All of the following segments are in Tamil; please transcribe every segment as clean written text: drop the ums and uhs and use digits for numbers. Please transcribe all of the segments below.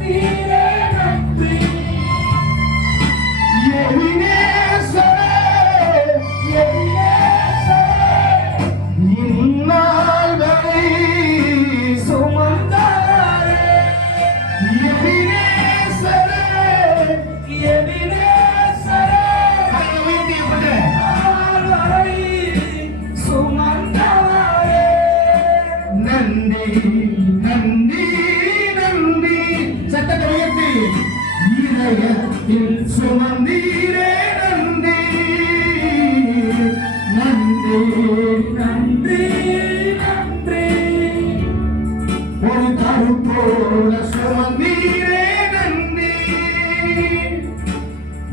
சுமந்தீரே நன்றி. எபினேசரே, எபினேசரே, இந்நாள் வரை சுமந்தாரே. எபினேசரே, எபினேசரே, இந்நாள் வரை சுமந்தாரே. நன்றி நன்றி நன்றி. சத்தத்தை உயர்த்தி இதயத்தில் சுமந்தீரே நன்றி நன்றி நன்றி நன்றி. ஒரு கருப்போல சுமந்தீரே நன்றி.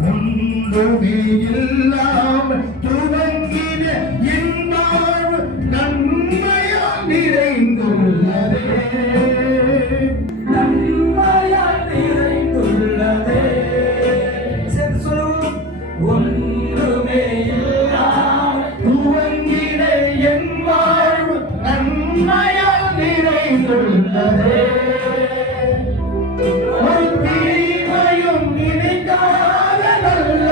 ஒன்றுமே இல்லாமல் துவங்கின என் வாழ்வு நன்மையால் நிறைந்துள்ளதே. நன்மையால் நிறைந்துள்ளதே. சேர்ந்து சொல்லுவோம். ஒன்றுமே இல்லாமல் துவங்கின என் வாழ்வு நன்மையால் நிறைந்துள்ளதே. ஒரு தீமையும் நினைக்காத நல்ல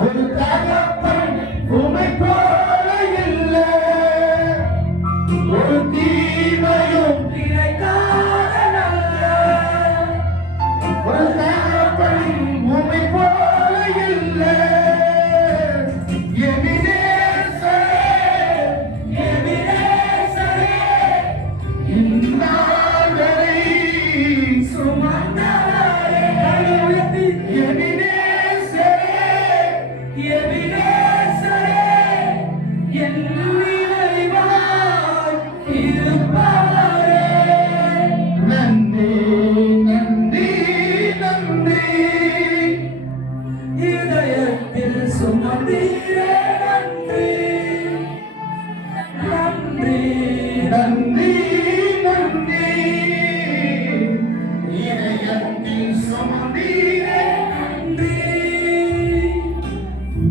ஒரு தகப்பன் உமை போல இல்லை. ஒரு தீமையும் நினைக்காத நல்ல ஒரு தகப்பன் உமை போல இல்லை. எபினேசரே, எபினேசரே, இந்நாள் வரை சுமந்தாரே. எபினேசரே, எபினேசரே, என் நினைவாய் இருப்பவரே. நன்றி நன்றி நன்றி. இதயத்தில் சுமந்தீரே நன்றி நன்றி நன்றி நன்றி. இதயத்தில் சுமந்தீரே நன்றி.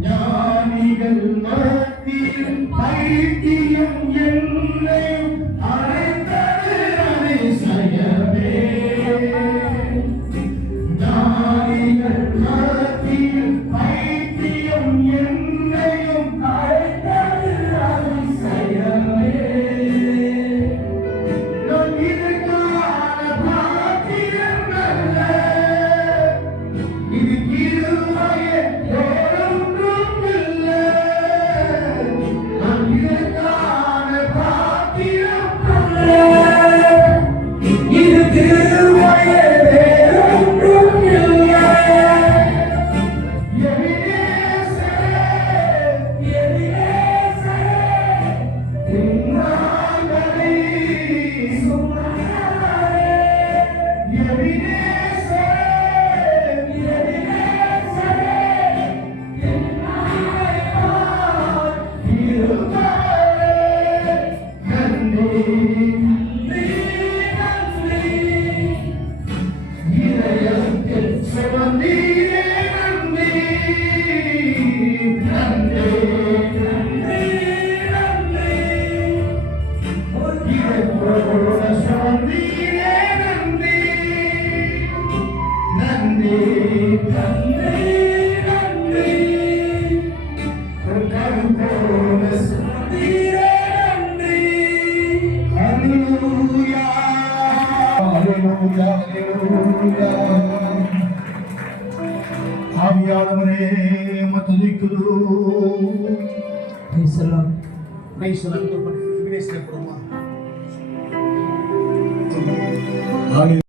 ஞானிகள் மத்தியில் பைத்தியம் என்னையும் அழைத்தது அதிசயமே. ஞானிகள் மத்தியில் பைத்தியம் என்னையும் அழைத்தது அதிசயமே. நான் இதற்கான பாத்திரம் அல்ல. இது கிருபையே, வேறொன்றும் இல்லை. நான் இதற்கான பாத்திரம் அல்ல. இது கிருபையே, வேறொன்றும் இல்லை. எபினேசரே, எபினேசரே, இந்நாள் வரை சுமந்தாரே. எபினேசரே, எபினேசரே, இந்நாள் இருப்பவரே. நன்றி நன்றி நன்றி. இதயத்தில் சுமந்தீரே நன்றி நன்றி நன்றி நன்றி. இதயத்தோட சுமந்தீரே நன்றி நன்றி நன்றி நன்றி. ஒரு கருப்போட சுமந்தீரே நன்றி. ஹல்லேலூயா ஹல்லேலூயா ஹல்லேலூயா. ஆவியானவரே உம்மை துதிக்கிறோம். Praise the Lord. Praise the Lord.